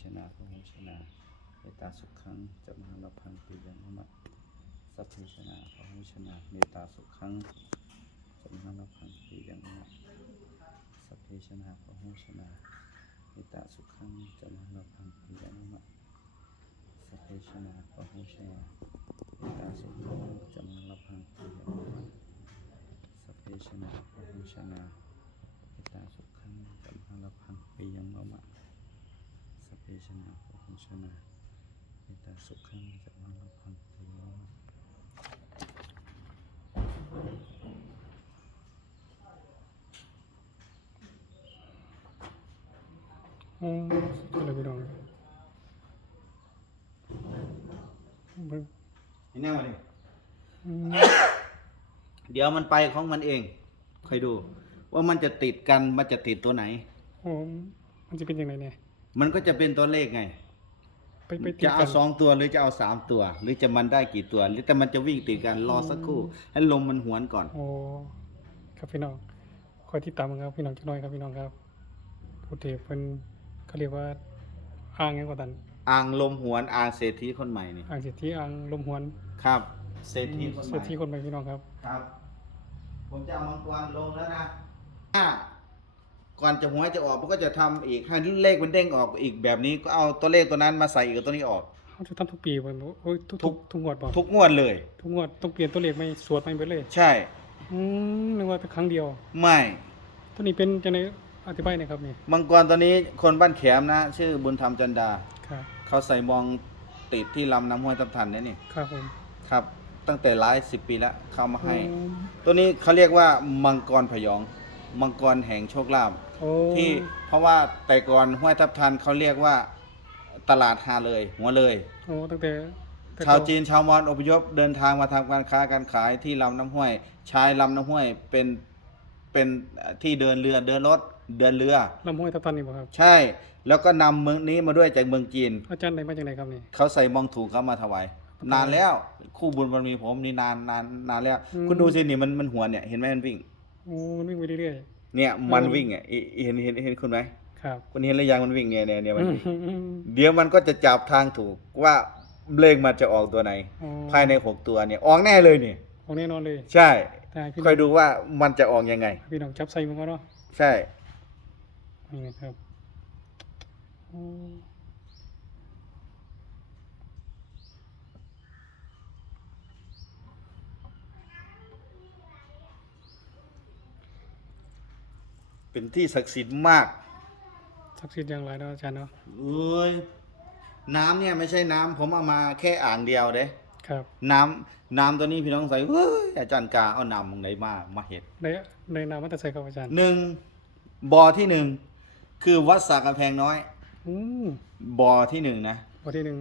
ชนะพระโหชนะเมตตาสุขขังจะมหาลพังปิยังมะสัพเพชนะพระโหชนะเมตตาสุขขังจะมหาลพังปิยังมะสัพเพชนะพระโหชนะเมตตาสุขขังจะมหาลพังปิยังมะสัพเพชนะพระโหชนะเมตตาสุขขังจะมหาลพังปิยังมะสัพเพชนะพระโหชนะเมตตาสุขขังจะมหาลพังปิยังมะ เพชนะพระองค์ชนะเมตตาสุขังจะมาลพังปิโยมะอืมสุดเลยพี่น้องเบิ่งนี่แน่วดิอืมเดี๋ยวมันไปของมันเองคอยดู ว่ามันจะติดกันมันจะติดตัวไหน โอ้มันจะเป็นยังไงเนี่ย มันก็จะเป็นตัวเลขไงไปไปติดจะกัเอานสองตัวหรือจะเอาสามตัว หรือจะมันได้กี่ตัว หรือแต่มันจะวิ่งติดกันรอสักครู่ ให้ลมมันหวนก่อน โอ้ครับพี่น้องคอยติดตามกันครับพี่น้องจักหน่อยครับพี่น้องครับผู้เทพเป็นเขาเรียกว่าอ่างยังกว่าตันอ่างลมหวนอ่างเศรษฐีคนใหม่นี่อ่างเศรษฐีอ่างลมหวนครับเศรษฐีคนใหเศรม่ษฐีคนใหม่พี่น้องครับ ครับ ผมจะเอามังกรลงแล้วนะอ่า ก่อนจะหวยจะออกมันก็จะทำอีกให้เลขมันเด้งออกอีกแบบนี้ก็เอาตัวเลขตัวนั้นมาใส่อีกกับตัวนี้ออก เขาจะทำทุกปีบ่โอ้ยทุกทุทุกกทุกงวดบ่ทุกงวดเลย ทุกงวดต้องเปลี่ยนตัวเลขไหม่สวดใหม่ไปเลยใช่ อืมนึกว่าแต่ครั้งเดียว ไม่ ตัวนี้เป็นจังไดอธิบายหน่อยครับนี่มังกรตัวนี้คนบ้านแขมนะ ชื่อบุญธรรมจันดา ครับ เขาใส่มองติดที่ลำน้ำห้วยตำทันเนี่ยนี่ครับผมครับ ตั้งแต่หลายสิบปีแล้วเขามาให้ อืมตัวนี้เขาเรียกว่ามังกรพยอง มังกรแห่งโชคลาภโอ้ที่เพราะว่าแต่ก่อนห้วยทับทันเขาเรียกว่าตลาดฮาเลยหัวเลย โอ้ตั้งแต่แต่ชาวก่อจีนชาวมอญอพยพเดินทางมาทำการค้าการขายที่ลำน้ำห้วยใช้ลำน้ำห้วยเป็นเป็นที่เดินเรือเดินรถเดินเรือ ลำห้วยทับทันนี่บ่ครับ ใช่ แล้วก็นำเมืองนี้มาด้วยจากเมืองจีน อาจารย์ได้มาจากไหนครับนี่ เขาใส่มองถูกเขามาถวายนานแล้ว คู่บุญบารมีผมนี่นานนานนานแล้วคุณดูสินี่มันมันหัวเนี่ยเห็นไหมมันวิ่ง โอ้มันวิ่งไปเรื่อยเนี่ยมันวิ่งอะอิเห็นเห็นเห็นคุณไหมๆ ครับ คุณเห็นหรือยังมันวิ่งเนี่ยเนี่ยเนี่ยมันวิ่งอืมเดี๋ยวมันก็จะจับทางถูกว่าเลขมันจะออกตัวไหน อ๋อ ภายในหกตัวเนี่ยออกแน่เลยนี่ของแน่นอนเลยใช่แต่ให้พี่คอยดูว่ามันจะออกยังไง พี่น้องจับใส่มันก็เนาะใช่นี่นะครับโอ้ เป็นที่ศักดิ์สิทธิ์มากศักดิ์สิทธิ์อย่างไรเนาะอาจารย์เนาะเอ้ยน้ำเนี่ยไม่ใช่น้ำผมเอามาแค่อ่างเดียวเด้ ครับน้ำน้ำตัวนี้พี่น้องใส่เฮ้ยอาจารย์กาเอาน้ำตรงไหนมามาเห็ดได้ได้นามวัตใส่ครับอาจารย์หนึ่งบ่อที่หนึ่งคือวัดสากกำแพงน้อยอืมบ่อที่หนึ่งนะบทที่หนึ่ง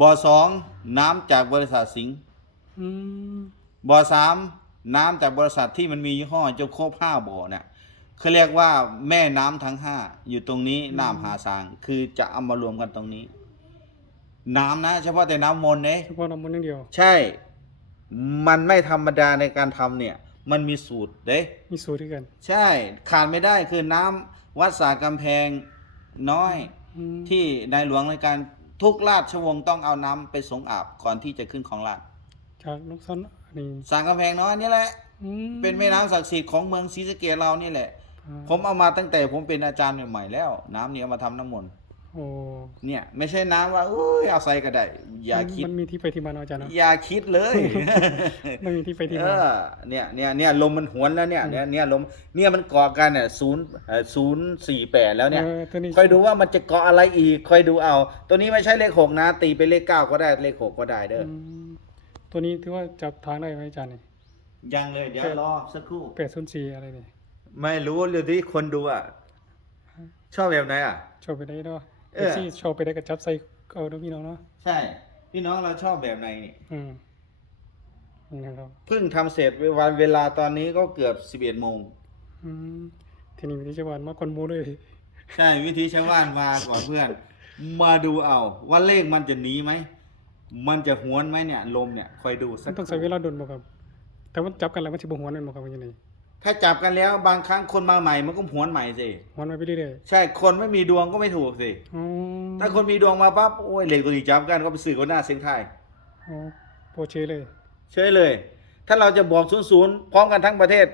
บ่อสองน้ำจากบริษัทสิงห์อืมบ่อสามน้ำจากบริษัทที่มันมียี่ห้อเจ้าโคบห้าบ่อเนี่ย เขาเรียกว่าแม่น้ำทั้งห้าอยู่ตรงนี้น้ำหาสาง คือจะเอามารวมกันตรงนี้ น้ำนะเฉพาะแต่น้ำมนต์เนี่ยเฉพาะน้ำมันต์อย่างเดียว ใช่ มันไม่ธรรมดาในการทำเนี่ย มันมีสูตรเด้มีสูตรด้วยกัน ใช่ขาดไม่ได้คือน้ำวัดสากำแพงน้อยอืมที่ในหลวงในการทุกราชวงศ์ต้องเอาน้ำไปสงอาบก่อนที่จะขึ้นของราชจากนกซ้อนอันนี้สากำแพงน้อยนี่แหละอืมเป็นแม่น้ำศักดิ์สิทธิ์ของเมืองศรีสะเกษเรานี่แหละอ่า ผมเอามาตั้งแต่ผมเป็นอาจารย์ใหม่ๆแล้ว น้ำนี่เอามาทำน้ำมนต์โอ้เนี่ย ไม่ใช่น้ำว่าอุ้ยเอาใส่ก็ได้ อย่าคิด มันมีที่ไปที่มาเนาะอาจารย์เนาะอย่าคิดเลยมันมีที่ไปที่เอมาอเนี่ยเนี่ยเนี่ยลมมันหวนแล้วเนี่ยเนี่ยเนี่ยลมเนี่ยมันเกาะกันเนี่ยศูนย์ศูนย์สี่แปดแล้วเนี่ย ออตัวนี้คอยดูว่ามันจะเกาะอะไรอีกคอยดูเอา ตัวนี้ไม่ใช่เลขหกนะ ตีเป็นเลขเก้าก็ได้เลขหกก็ได้เด้ออืมตัวนี้ถือว่าจับทางได้ไหมอาจารย์นี่ยังเลยเดี๋ยวรอสักครู่ แปดศูนย์สี่อะไรนี่ ไม่รู้เลยที่คนดูอะ ชอบแบบไหนอะ โชว์ไปได้เนาะเออที่โชว์ไปได้กับจับใส่เอาเนาะพี่น้องเนาะใช่ พี่น้องเราชอบแบบไหนนี่อืมนี่นะครับเพิ่งทำเสร็จวันเวลาตอนนี้ก็เกือบสิบเอ็ดโมง อืมทีนี้วิธีชาวบ้านมาคนหมูเลยใช่วิธีชาวบ้านมาก่อนเพื่อน มาดูเอาว่าเลขมันจะหนีไหม มันจะหวนไหมเนี่ย ลมเนี่ยคอยดูสัมักนต้องใช้เวลาโดนบ่ครับ แต่ว่าจับกันแล้วมันสิบ่หวนนั่นบ่ครับว่าจังได๋ ถ้าจับกันแล้วบางครั้งคนมาใหม่มันก็หวนใหม่สิวันมาไปเรื่อยใช่คนไม่มีดวงก็ไม่ถูกสิๆอ๋อถ้าคนมีดวงมาปั๊บโอ้ยเหล็กตัวนี้จับกันก็ไปสื่อคนหน้าเสียงไทายอ๋อโปรเชเลย เฉยเลย ถ้าเราจะบอกศูนย์ศูนย์พร้อมกันทั้งประเทศ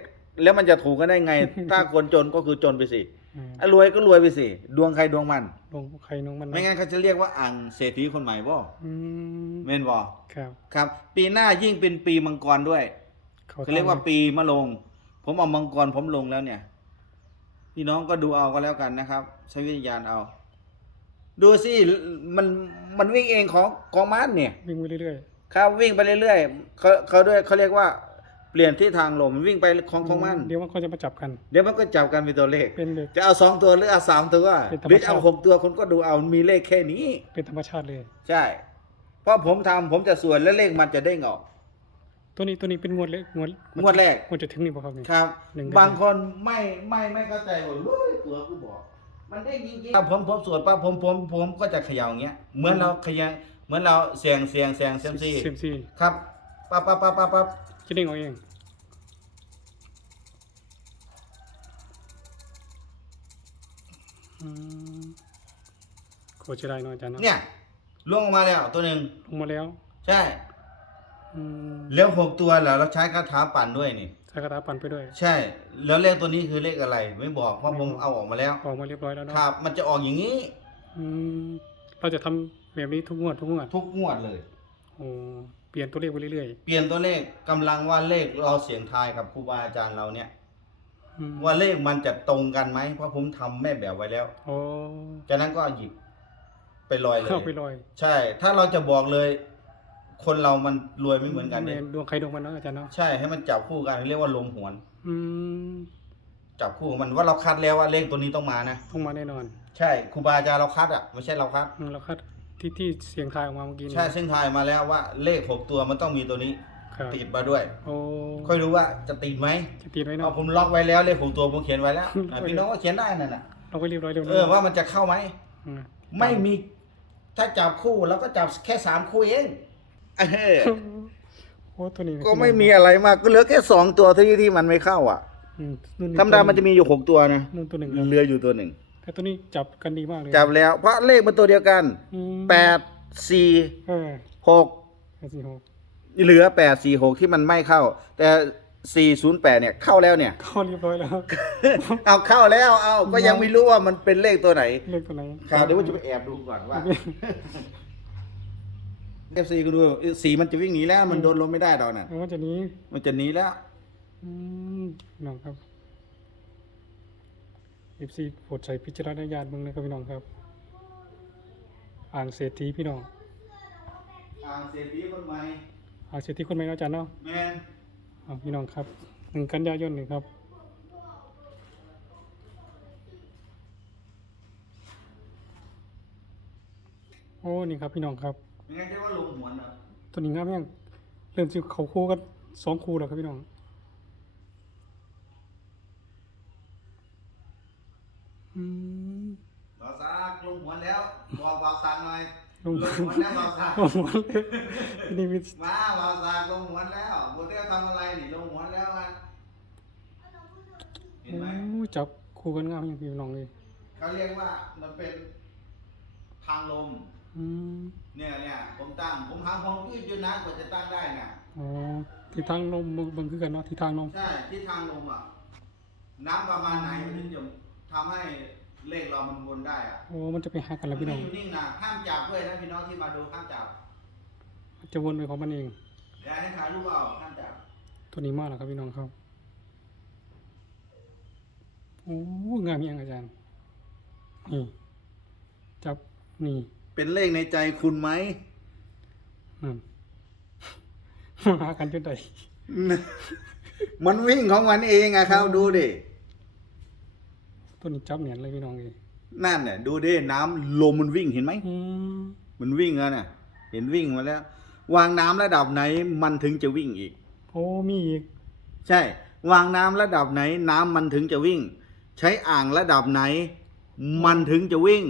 แล้วมันจะถูกกันได้ไง ถ้าคนจนก็คือจนไปสิอืมไอ้รวยก็รวยไปสิดวงใครดวงมัน ลงใครน้องมันไม่งั้นเขาจะเรียกว่าอ่างเศรษฐีคนใหม่บ่อืมเมนบ่ครับ ครับ ปีหน้ายิ่งเป็นปีมังกรด้วยเขาเรียกว่าปีมะลง ผมเอามังกรผมลงแล้วเนี่ย พี่น้องก็ดูเอาก็แล้วกันนะครับ ใช้วิญญาณเอา ดูสิมันมันวิ่งเองของของมันเนี่ยวิ่งไปเรื่อยครับวิ่งไปเรื่อยๆเขาเขาด้วยเขาเรียกว่าเปลี่ยนที่ทางลมมันวิ่งไปของๆของมันเดี๋ยวมันก็จะมาจับกัน เดี๋ยวมันก็จับกันเป็นตัวเลข เป็นแบบ จะเอาสองตัวหรือเอาสามตัวเป็นธรรมหรือจะเอาชาติหกตัวคนก็ดูเอามีเลขแค่นี้ เป็นธรรมชาติเลย ใช่ เพราะผมทำผมจะส่วนและเลขมันจะเด้งออก ตัวนี้ตัวนี้เป็นงวดเล็กงวดงวดแรก งวดจะถึงนี่ป่ะครับนี่ครับหนึ่งเดือนบางคนไม่ไม่ไม่เข้าใจว่าเฮ้ยตัวกูบอก มันได้จริงๆถ้าผมผมสวดปั๊บผมผมผมก็จะเขย่าอย่างเงี้ย เหมือนเราเขย่าเหมือนเราเสียงเสียงเสียงเซยมซีเซมซีครับปั๊บปั๊บปั๊บปั๊บปั๊บจะเด้งเอาเองอืมโคชได้เนาะอาจารย์เนาะเนี่ยล่วงออกมาแล้วตัวหนึ่งลงมาแล้ว ใช่ อืมแล้วหกตัวแล้วเราใช้คาถาปั่นด้วยนี่ใส่กระดาษปั่นไปด้วย ใช่ แล้วเลขตัวนี้คือเลขอะไร ไม่บอกเพราะผมเอาออกมาแล้วออกมาเรียบร้อยแล้วเนาะครับมันจะออกอย่างนี้อืมเราจะทำแบบนี้ทุกงวดทุกงวดทุกงวดเลย โอ้เปลี่ยนตัวเลขไปเรื่อยเปลี่ยนตัวเลขกำลังว่าเลขเราเสียงทายกับครูบาอาจารย์เราเนี่ย ๆอืมว่าเลขมันจะตรงกันไหมเพราะผมทำแม่แบบไว้แล้ว โอ้จากนั้นก็หยิบไปลอยเลย เข้าไปลอย ใช่ ถ้าเราจะบอกเลย คนเรามันรวยไม่เหมือนกันเนี่ยดวงใครดวงมันเนาะอาจารย์เนาะใช่ให้มันจับคู่กันเรียกว่าลมหวน อืมจับคู่มันว่าเราคัดแล้วว่าเลขตัวนี้ต้องมานะต้องมาแน่นอน ใช่ครูบาอาจารย์เราคัดอะไม่ใช่เราคัดอืมแล้วคัดที่ที่เสียงทายออกมาเมื่อกี้นี่ใช่ซึ่งทายมาแล้วว่าเลขหกตัวมันต้องมีตัวนี้ครับติดมาด้วยโอ้ค่อยรู้ว่าจะติดไหมจะติดไว้เอาเนาะผมล็อกไว้แล้วเลขหกตัวผมเขียนไว้แล้วอืมอะพี่น้องก็เขียนได้นั่นน่ะเราไปเรียบร้อยเร็วเออว่ามันจะเข้าไหมอืมไม่มีถ้าจับคู่เราก็จับแค่สามคู่เองเออ โอ้ตัวนี้ก็ไม่มีอะไรมากก็เหลือแค่สองตัวที่ที่มันไม่เข้าอะอืมนู่นธรรมดามันจะมีอยู่หกตัวนะนู่นตัวหนึ่งครับเหลืออยู่ตัวหนึ่งแต่ตัวนี้จับกันดีมากเลยจับแล้ว เพราะเลขมันตัวเดียวกันอืมแปดสี่เออหกแปดสี่หกเหลือแปดสี่หกที่มันไม่เข้า แต่สี่ศูนย์แปดเนี่ยเข้าแล้วเนี่ยเข้าเรียบร้อยแล้วเอาเข้าแล้วเอาก็ยังไม่รู้ว่ามันเป็นเลขตัวไหนเลขตัวไหนครับเดี๋ยวผมจะไปแอบดูก่อนว่า เอฟซีก็ดูสีมันจะวิ่งหนีแล้ว มันโดนลมไม่ได้ดอกน่ะแล้วมันจะหนี้มันจะหนีแล้ว อืมพี่น้องครับเอฟซีโปรดใช้พิจารณญาณเบิ่งนะครับพี่น้องครับ อ่างเศรษฐีพี่น้อง อ่างเศรษฐีคนใหม่อ่างเศรษฐีคนใหม่เนาะอาจารย์เนาะ แมนอ่าพี่น้องครับหนึ่งกันยายนนี่ครับโอ้นี่ครับพี่น้องครับ ยังไงจะว่าลงหวนเหรอตัวนี้งามแม่งเริ่มสิเขาคู่กันสองคู่แล้วครับพี่น้องอืมบ่าวซากลงหวนแล้วบอกบ่าวซากหน่อยลงลงหวนแล้วบ่าวซากโอ้โหนี่มีมาบ่าวซากลงหวนแล้วโบเต้ทำอะไรนี่ลงหวนแล้วมันเห็นไหมโอ้จับคู่กันงามอย่างพี่น้องเลยเขาเรียกว่ามันเป็นทางลม อืมเนี่ยเนี่ยผมตั้ง ผมหาความยืดอยู่นะกว่าจะตั้งได้น่ะอ๋อทิศทางลมเบิ่งเบิ่งคือกันเนาะทิศทางลมใช่ที่ทางลมอะ น้ำประมาณไหนมันถึงจะทำให้เลขเรามันวนได้อะโอ้มันจะไปหากันแล้วพี่น้องมัไม่อยู่นิ่งนะห้ามจับด้วยนะพี่น้องที่มาดูห้ามจับมันจะวนไปของมันเอง เดี๋ยวให้ถ่ายรูปเอาห้ามจับตัวนี้มากแล้วครับพี่น้องครับโอ้งามยังอาจารย์ นี่ จับ นี่ เป็นเลขในใจคุณไหมนั่นหากันจนได้มันวิ่งของมันเองอะครับดูดิตัวนี้จับเหนียนเลยพี่น้องเลยนั่นเนี่ยดูดิน้ำลมมันวิ่งเห็นไหมอืมมันวิ่งแล้วน่ะเห็นวิ่งมาแล้ว วางน้ำระดับไหน มันถึงจะวิ่งอีก โอ้มีอีก ใช่ วางน้ำระดับไหน น้ำมันถึงจะวิ่ง ใช้อ่างระดับไหน มันถึงจะวิ่ง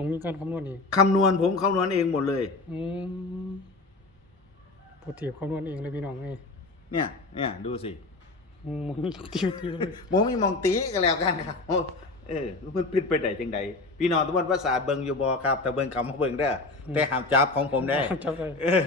ต้องมีการคำนวณอีกคำนวณผมคำนวณเองหมดเลย อืมผู้เทียบคำนวณเองเลยพี่น้องเลยเนี่ยเนี่ยดูสิอืมติวติวเลยบ่มีหมองตีก็แล้วกันครับเออมันเป็นไปได้จังไดพี่น้องทุกคนภาษาเบิ่งอยู่บ่ครับแต่เบิ่งคำมาเบิ่งเด้อแต่ห้ามจับของผมได้จับได้ เออ